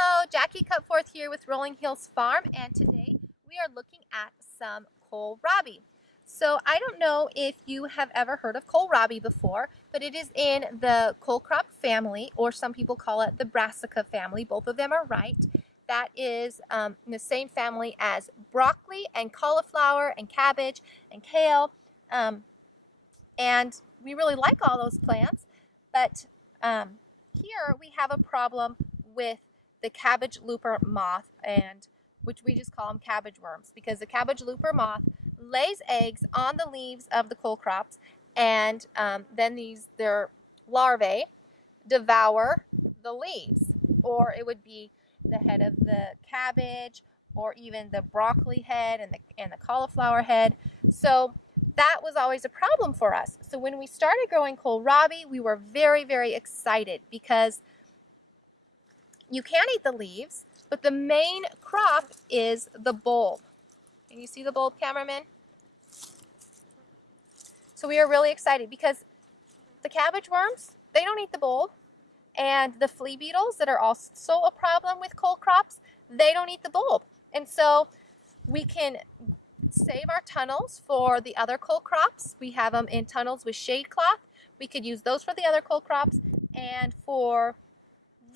Hello, Jackie Cutforth here with Rolling Hills Farm, and today we are looking at some kohlrabi. So I don't know if you have ever heard of kohlrabi before, but it is in the colecrop family, or some people call it the brassica family. Both of them are right. That is in the same family as broccoli and cauliflower and cabbage and kale. And we really like all those plants, but here we have a problem with the cabbage looper moth, and which we just call them cabbage worms, because the cabbage looper moth lays eggs on the leaves of the cole crops, and then their larvae devour the leaves, or it would be the head of the cabbage, or even the broccoli head and the cauliflower head. So that was always a problem for us. So when we started growing kohlrabi, we were very, very excited, because you can eat the leaves, but the main crop is the bulb. Can you see the bulb, cameraman? So we are really excited because the cabbage worms, they don't eat the bulb, and the flea beetles that are also a problem with cole crops, they don't eat the bulb. And so we can save our tunnels for the other cole crops. We have them in tunnels with shade cloth. We could use those for the other cole crops, and for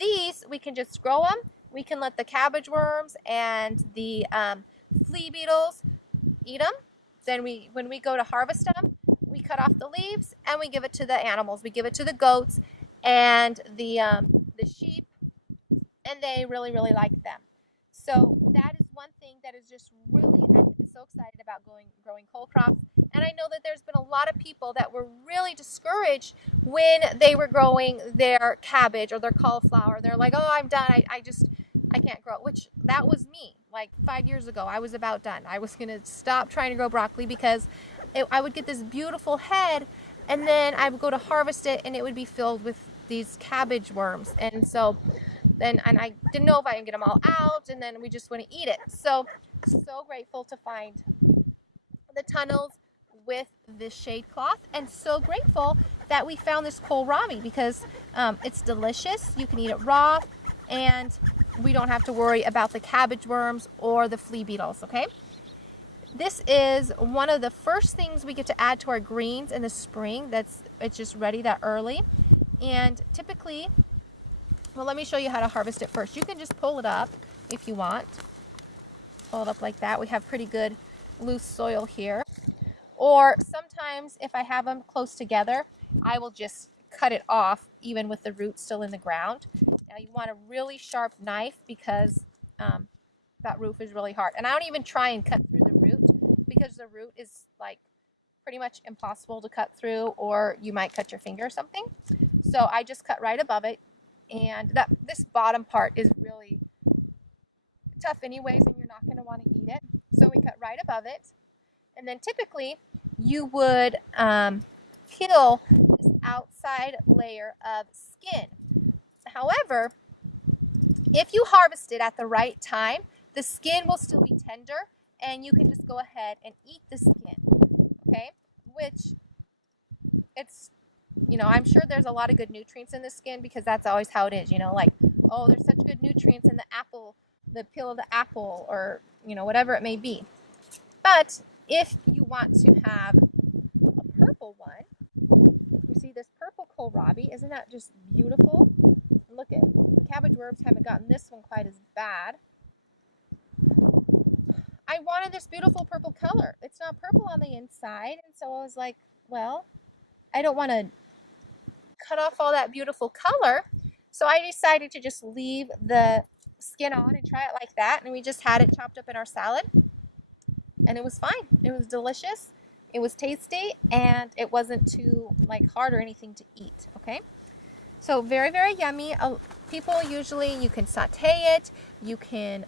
these we can just grow them. We can let the cabbage worms and the flea beetles eat them. Then when we go to harvest them, we cut off the leaves and we give it to the animals. We give it to the goats and the sheep, and they really, really like them. So that is one thing that is just really, I'm so excited about growing cole crops. And I know that there's been a lot of people that were really discouraged when they were growing their cabbage or their cauliflower. They're like, oh, I'm done. I can't grow, which that was me. Like 5 years ago, I was about done. I was going to stop trying to grow broccoli, because I would get this beautiful head, and then I would go to harvest it and it would be filled with these cabbage worms. And so and I didn't know if I could get them all out, and then we just wouldn't eat it. So grateful to find the tunnels with this shade cloth, and so grateful that we found this kohlrabi, because it's delicious. You can eat it raw, and we don't have to worry about the cabbage worms or the flea beetles, okay? This is one of the first things we get to add to our greens in the spring. It's just ready that early. And typically, well, let me show you how to harvest it first. You can just pull it up if you want. Pull it up like that. We have pretty good loose soil here. Or sometimes if I have them close together, I will just cut it off even with the root still in the ground. Now you want a really sharp knife, because that root is really hard. And I don't even try and cut through the root, because the root is like pretty much impossible to cut through, or you might cut your finger or something. So I just cut right above it. And this bottom part is really tough anyways, and you're not going to want to eat it. So we cut right above it. And then typically you would peel this outside layer of skin. However, if you harvest it at the right time, the skin will still be tender, and you can just go ahead and eat the skin, okay? Which, it's, I'm sure there's a lot of good nutrients in the skin, because that's always how it is, like, oh, there's such good nutrients in the apple, the peel of the apple, or, whatever it may be. But if you want to have a purple one, you see this purple kohlrabi, isn't that just beautiful? Look at the cabbage worms haven't gotten this one quite as bad. I wanted this beautiful purple color. It's not purple on the inside, and so I was like, well, I don't want to cut off all that beautiful color, so I decided to just leave the skin on and try it like that. And we just had it chopped up in our salad, and it was fine. It was delicious, it was tasty, and it wasn't too hard or anything to eat. Okay, so very, very yummy. People usually, you can saute it, you can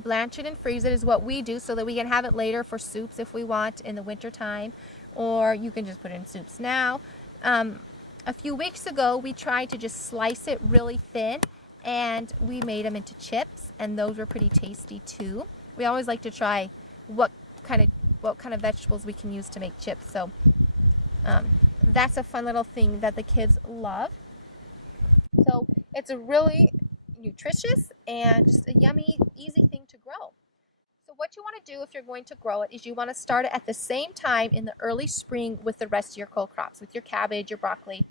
blanch it and freeze it, is what we do, so that we can have it later for soups if we want in the winter time, or you can just put it in soups now. A few weeks ago, we tried to just slice it really thin, and we made them into chips, and those were pretty tasty too. We always like to try what kind of vegetables we can use to make chips. So that's a fun little thing that the kids love. So it's a really nutritious and just a yummy, easy thing to grow. So what you want to do if you're going to grow it is you want to start it at the same time in the early spring with the rest of your cole crops, with your cabbage, your broccoli,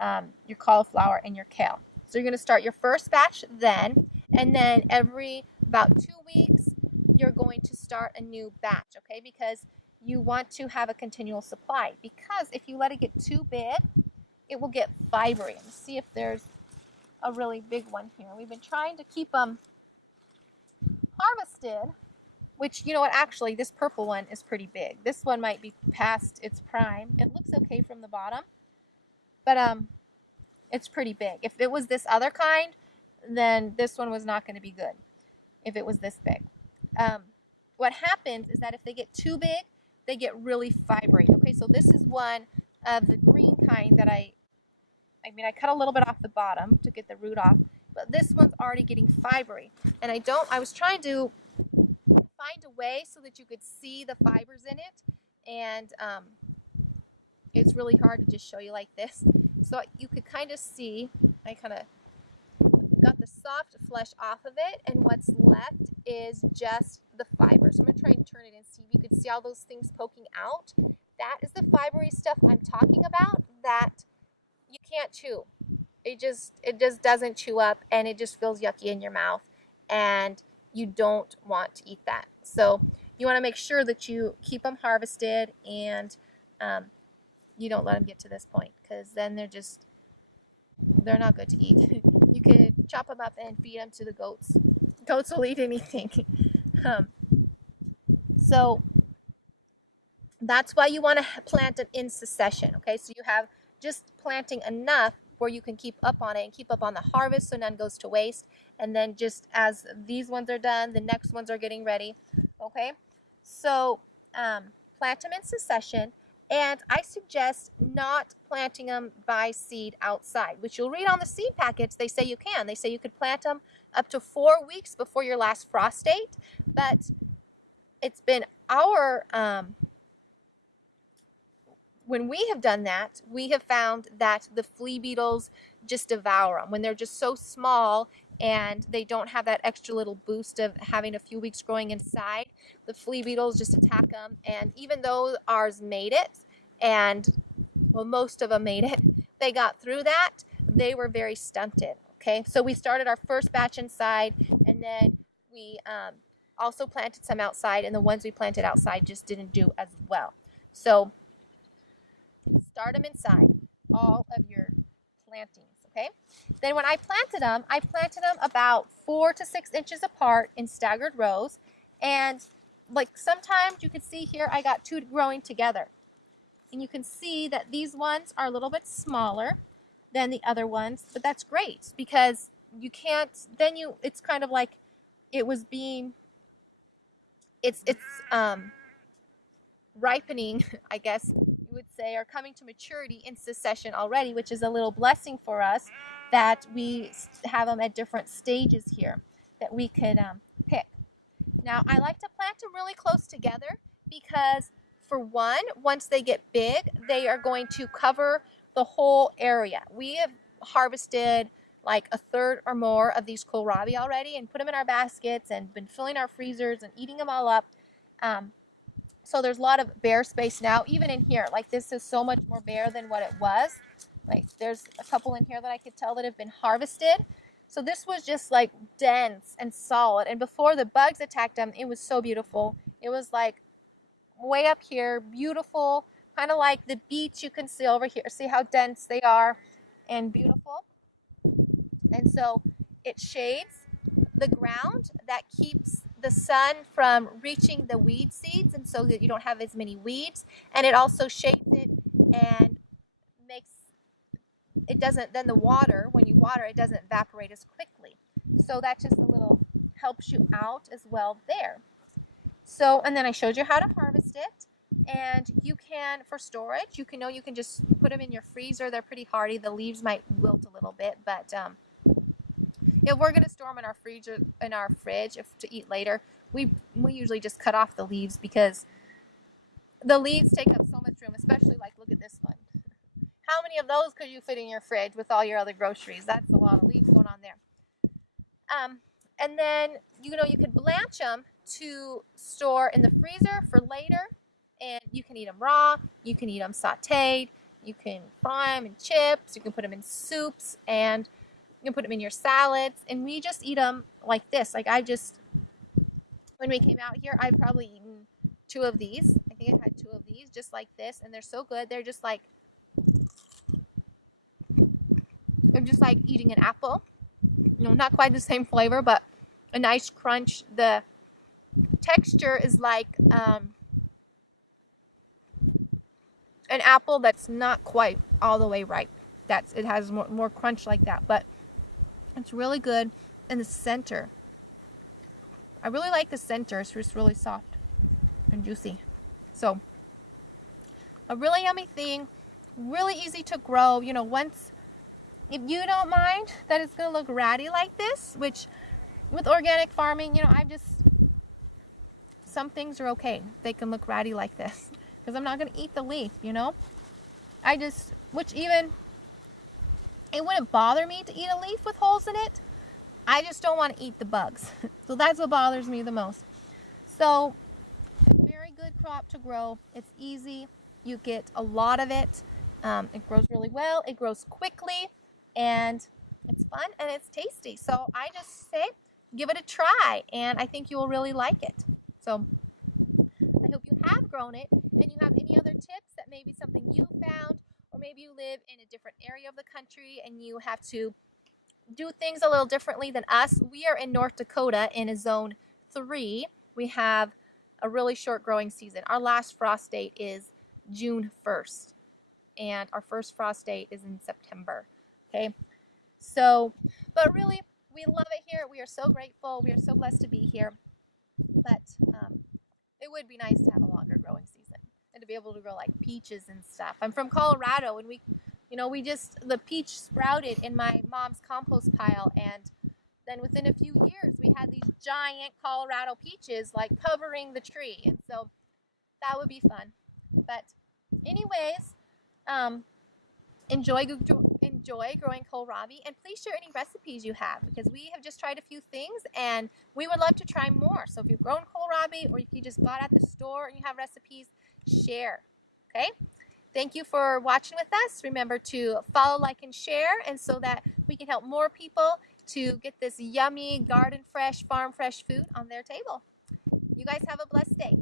your cauliflower, and your kale. So you're going to start your first batch then, and then every about 2 weeks, you're going to start a new batch, okay? Because you want to have a continual supply. Because if you let it get too big, it will get fibery. Let's see if there's a really big one here. We've been trying to keep them harvested, which, you know what, actually, this purple one is pretty big. This one might be past its prime. It looks okay from the bottom, but it's pretty big. If it was this other kind, then this one was not going to be good if it was this big. What happens is that if they get too big, they get really fibery. Okay, so this is one of the green kind that I cut a little bit off the bottom to get the root off, but this one's already getting fibery. And I was trying to find a way so that you could see the fibers in it, and it's really hard to just show you like this. So you could kind of see, I kind of got the soft flesh off of it, and what's left is just the fiber. So I'm going to try and turn it and see if you could see all those things poking out. That is the fibery stuff I'm talking about that you can't chew. It just doesn't chew up, and it just feels yucky in your mouth, and you don't want to eat that. So you want to make sure that you keep them harvested, and you don't let them get to this point, because then they're not good to eat. You could chop them up and feed them to the goats. Goats will eat anything. So that's why you want to plant them in succession, okay? So you have just planting enough where you can keep up on it and keep up on the harvest so none goes to waste. And then just as these ones are done, the next ones are getting ready, okay? So plant them in succession. And I suggest not planting them by seed outside, which you'll read on the seed packets. They say you can. They say you could plant them up to 4 weeks before your last frost date. But it's been our, when we have done that, we have found that the flea beetles just devour them. When they're just so small and they don't have that extra little boost of having a few weeks growing inside, the flea beetles just attack them. And even though ours made it, and well, most of them made it, they got through that, they were very stunted. Okay, so we started our first batch inside, and then we also planted some outside, and the ones we planted outside just didn't do as well. So start them inside, all of your plantings. Okay, then when I planted them about 4 to 6 inches apart in staggered rows, and like sometimes you can see here I got 2 growing together, and you can see that these ones are a little bit smaller than the other ones, but that's great because you can't, then it's kind of like it was being, it's ripening, I guess you would say, or coming to maturity in succession already, which is a little blessing for us that we have them at different stages here that we could pick. Now, I like to plant them really close together because, for one, once they get big, they are going to cover the whole area. We have harvested like 1/3 or more of these kohlrabi already and put them in our baskets and been filling our freezers and eating them all up. So there's a lot of bare space now, even in here. Like, this is so much more bare than what it was. Like, there's a couple in here that I could tell that have been harvested. So this was just like dense and solid. And before the bugs attacked them, it was so beautiful. It was like way up here, beautiful, kind of like the beach you can see over here. See how dense they are and beautiful. And so it shades the ground, that keeps the sun from reaching the weed seeds, and so that you don't have as many weeds. And it also shades it and makes it doesn't, then the water, when you water, it doesn't evaporate as quickly. So that just a little helps you out as well there. So, and then I showed you how to harvest it. And you can, for storage, you can just put them in your freezer. They're pretty hardy. The leaves might wilt a little bit, but if we're going to store them in our freezer, in our fridge to eat later, we usually just cut off the leaves because the leaves take up so much room, especially like, look at this one. How many of those could you fit in your fridge with all your other groceries? That's a lot of leaves going on there. And then, you know, you could blanch them to store in the freezer for later. And you can eat them raw. You can eat them sauteed. You can fry them in chips. You can put them in soups. And you can put them in your salads. And we just eat them like this. Like when we came out here, I've probably eaten 2 of these. I think I've had 2 of these just like this. And they're so good. They're just like eating an apple. You know, not quite the same flavor, but a nice crunch. The texture is like an apple that's not quite all the way ripe. It has more crunch like that, but it's really good. In the center, I really like the center. It's just really soft and juicy. So a really yummy thing, really easy to grow. You know, if you don't mind that it's going to look ratty like this, which with organic farming, you know, some things are okay. They can look ratty like this because I'm not going to eat the leaf, you know. It wouldn't bother me to eat a leaf with holes in it. I just don't want to eat the bugs. So that's what bothers me the most. So, very good crop to grow. It's easy. You get a lot of it. It grows really well. It grows quickly. And it's fun and it's tasty. So I just say, give it a try. And I think you will really like it. So I hope you have grown it. And you have any other tips that maybe something you found. Or maybe you live in a different area of the country and you have to do things a little differently than us. We are in North Dakota in a zone 3. We have a really short growing season. Our last frost date is June 1st. And our first frost date is in September. Okay. So, but really, we love it here. We are so grateful. We are so blessed to be here. But it would be nice to have a longer growing season and to be able to grow like peaches and stuff. I'm from Colorado, and the peach sprouted in my mom's compost pile, and then within a few years we had these giant Colorado peaches like covering the tree, and so that would be fun. But anyways, enjoy growing kohlrabi, and please share any recipes you have, because we have just tried a few things and we would love to try more. So if you've grown kohlrabi, or if you just bought at the store and you have recipes, share. Okay. Thank you for watching with us. Remember to follow, like, and share, and so that we can help more people to get this yummy garden fresh, farm fresh food on their table. You guys have a blessed day.